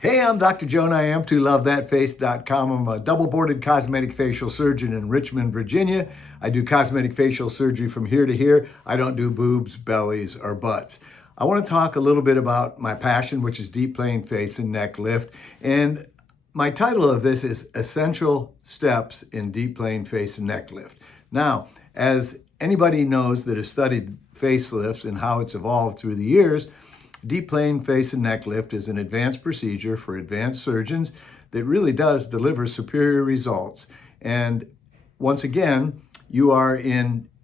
Hey, I'm Dr. Joe Niamtu, LoveThatFace.com. I'm a double-boarded cosmetic facial surgeon in Richmond, Virginia. I do cosmetic facial surgery from here to here. I don't do boobs, bellies, or butts. I want to talk a little bit about my passion, which is deep plane face and neck lift. And my title of this is Essential Steps in Deep Plane Face and Neck Lift. Now, as anybody knows that has studied facelifts and how it's evolved through the years, deep plane face and neck lift is an advanced procedure for advanced surgeons that really does deliver superior results. And once again, you are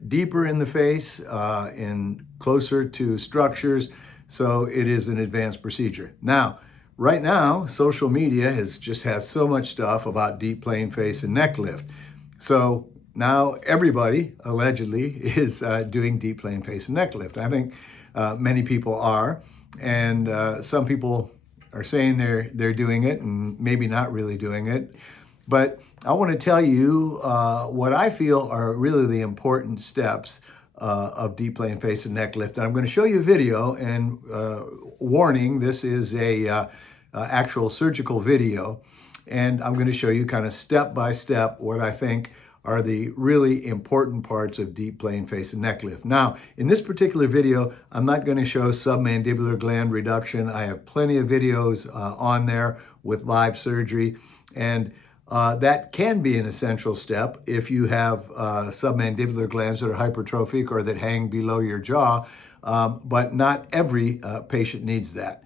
deeper in the face, in closer to structures, so it is an advanced procedure. Now, right now, social media has so much stuff about deep plane face and neck lift. So now everybody allegedly is doing deep plane face and neck lift. I think many people are. And some people are saying they're doing it and maybe not really doing it. But I want to tell you what I feel are really the important steps of deep plane face and neck lift. And I'm going to show you a video, and warning, this is a actual surgical video. And I'm going to show you kind of step by step what I think are the really important parts of deep plane face and neck lift. Now, in this particular video, I'm not going to show submandibular gland reduction. I have plenty of videos on there with live surgery, and that can be an essential step if you have submandibular glands that are hypertrophic or that hang below your jaw, but not every patient needs that.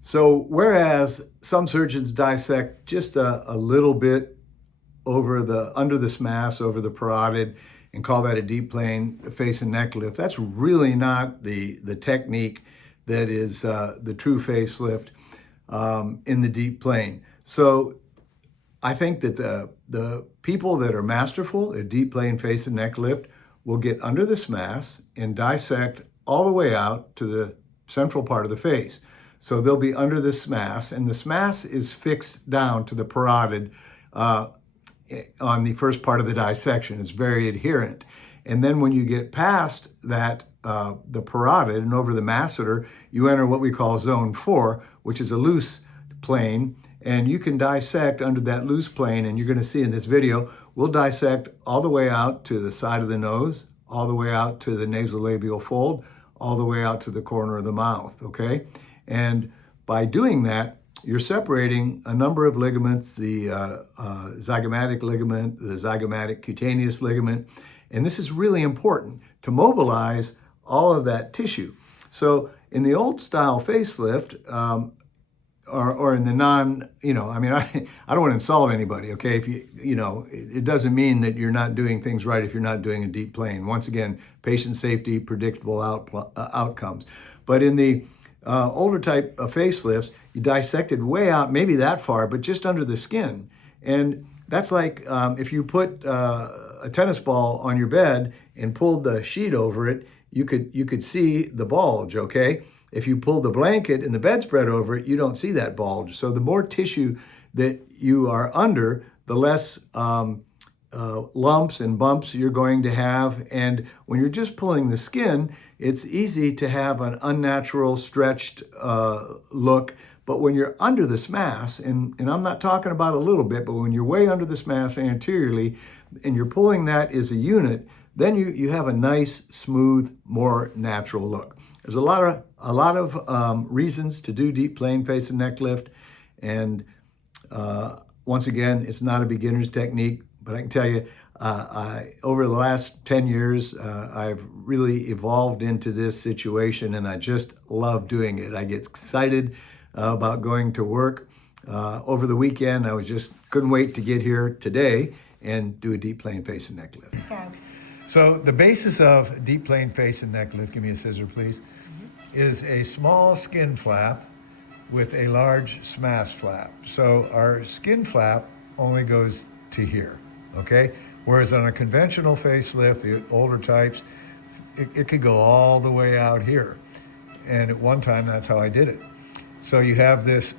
So whereas some surgeons dissect just a little bit under the SMAS, over the parotid, and call that a deep plane face and neck lift, that's really not the technique that is the true facelift in the deep plane. So I think that the people that are masterful at deep plane face and neck lift will get under the SMAS and dissect all the way out to the central part of the face. So they'll be under the SMAS, and the SMAS is fixed down to the parotid on the first part of the dissection. It's very adherent. And then when you get past that, the parotid and over the masseter, you enter what we call zone 4, which is a loose plane. And you can dissect under that loose plane, and you're going to see in this video, we'll dissect all the way out to the side of the nose, all the way out to the nasolabial fold, all the way out to the corner of the mouth, okay? And by doing that, you're separating a number of ligaments, the zygomatic ligament, the zygomatic cutaneous ligament, and this is really important to mobilize all of that tissue. So in the old style facelift, or in the non, I don't want to insult anybody, okay? If it doesn't mean that you're not doing things right if you're not doing a deep plane. Once again, patient safety, predictable outcomes. But in the older type of facelifts, you dissected way out, maybe that far, but just under the skin. And that's like if you put a tennis ball on your bed and pulled the sheet over it, you could see the bulge, okay? If you pull the blanket and the bedspread over it, you don't see that bulge. So the more tissue that you are under, the less lumps and bumps you're going to have. And when you're just pulling the skin, it's easy to have an unnatural stretched look. But when you're under the SMAS, and I'm not talking about a little bit, but when you're way under the SMAS anteriorly, and you're pulling that as a unit, then you have a nice, smooth, more natural look. There's a lot of reasons to do deep plane face and neck lift, and once again, it's not a beginner's technique, but I can tell you, over the last 10 years, I've really evolved into this situation, and I just love doing it. I get excited about going to work. Over the weekend, I couldn't wait to get here today and do a deep plane face and neck lift. Okay. So the basis of deep plane face and neck lift, give me a scissor please, is a small skin flap with a large SMAS flap. So our skin flap only goes to here, okay? Whereas on a conventional facelift, the older types, it could go all the way out here. And at one time, that's how I did it. So you have this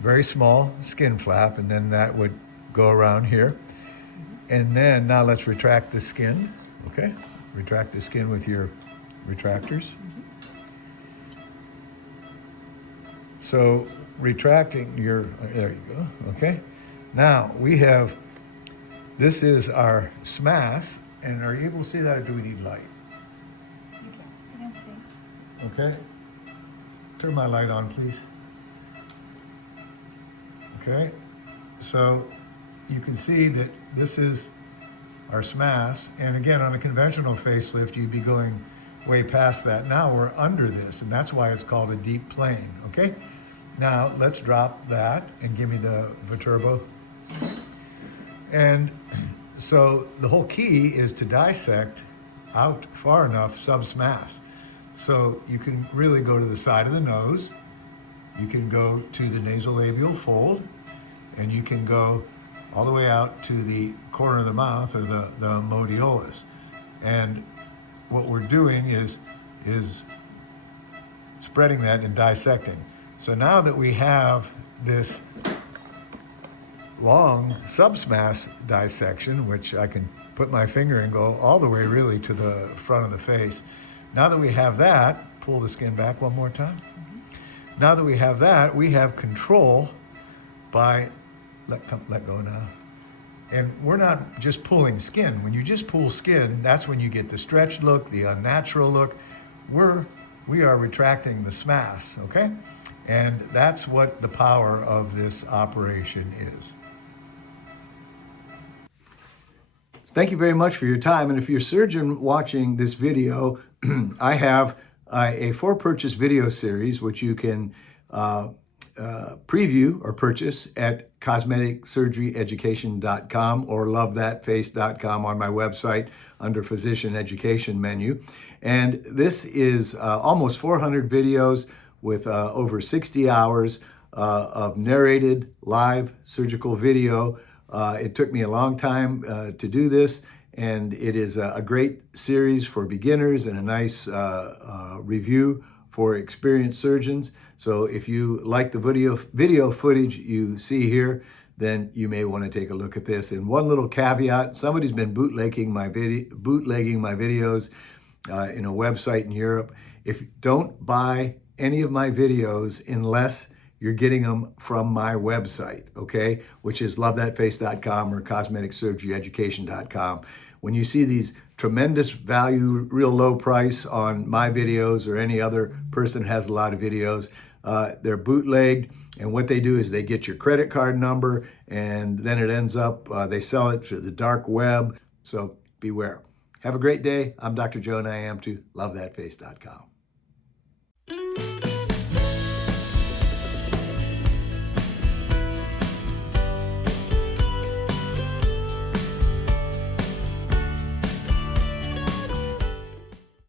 very small skin flap, and then that would go around here. And then now let's retract the skin, okay? Retract the skin with your retractors. So retracting your, there you go, okay? Now we have, this is our SMAS, and are you able to see that, or do we need light? You can see. Okay, turn my light on, please. Okay, so you can see that this is our SMAS, and again, on a conventional facelift, you'd be going way past that. Now we're under this, and that's why it's called a deep plane, okay? Now let's drop that and give me the Viterbo. And so the whole key is to dissect out far enough sub-SMAS. So you can really go to the side of the nose, you can go to the nasolabial fold, and you can go all the way out to the corner of the mouth, or the modiolus. And what we're doing is spreading that and dissecting. So now that we have this long sub-SMAS dissection, which I can put my finger and go all the way really to the front of the face. Now that we have that, pull the skin back one more time. Now that we have that, we have control by, let go now. And we're not just pulling skin. When you just pull skin, that's when you get the stretched look, the unnatural look. We are retracting the SMAS, okay? And that's what the power of this operation is. Thank you very much for your time. And if you're a surgeon watching this video, I have a for-purchase video series, which you can preview or purchase at cosmeticsurgeryeducation.com or lovethatface.com on my website under physician education menu. And this is almost 400 videos with over 60 hours of narrated live surgical video. It took me a long time to do this, and it is a great series for beginners and a nice review for experienced surgeons. So if you like the video footage you see here, then you may want to take a look at this. And one little caveat, somebody's been bootlegging my videos in a website in Europe. Don't buy any of my videos unless you're getting them from my website, okay? Which is lovethatface.com or cosmeticsurgeryeducation.com. When you see these tremendous value, real low price on my videos or any other person has a lot of videos, they're bootlegged, and what they do is they get your credit card number, and then it ends up, they sell it to the dark web, so beware. Have a great day. I'm Dr. Joe Niamtu, lovethatface.com.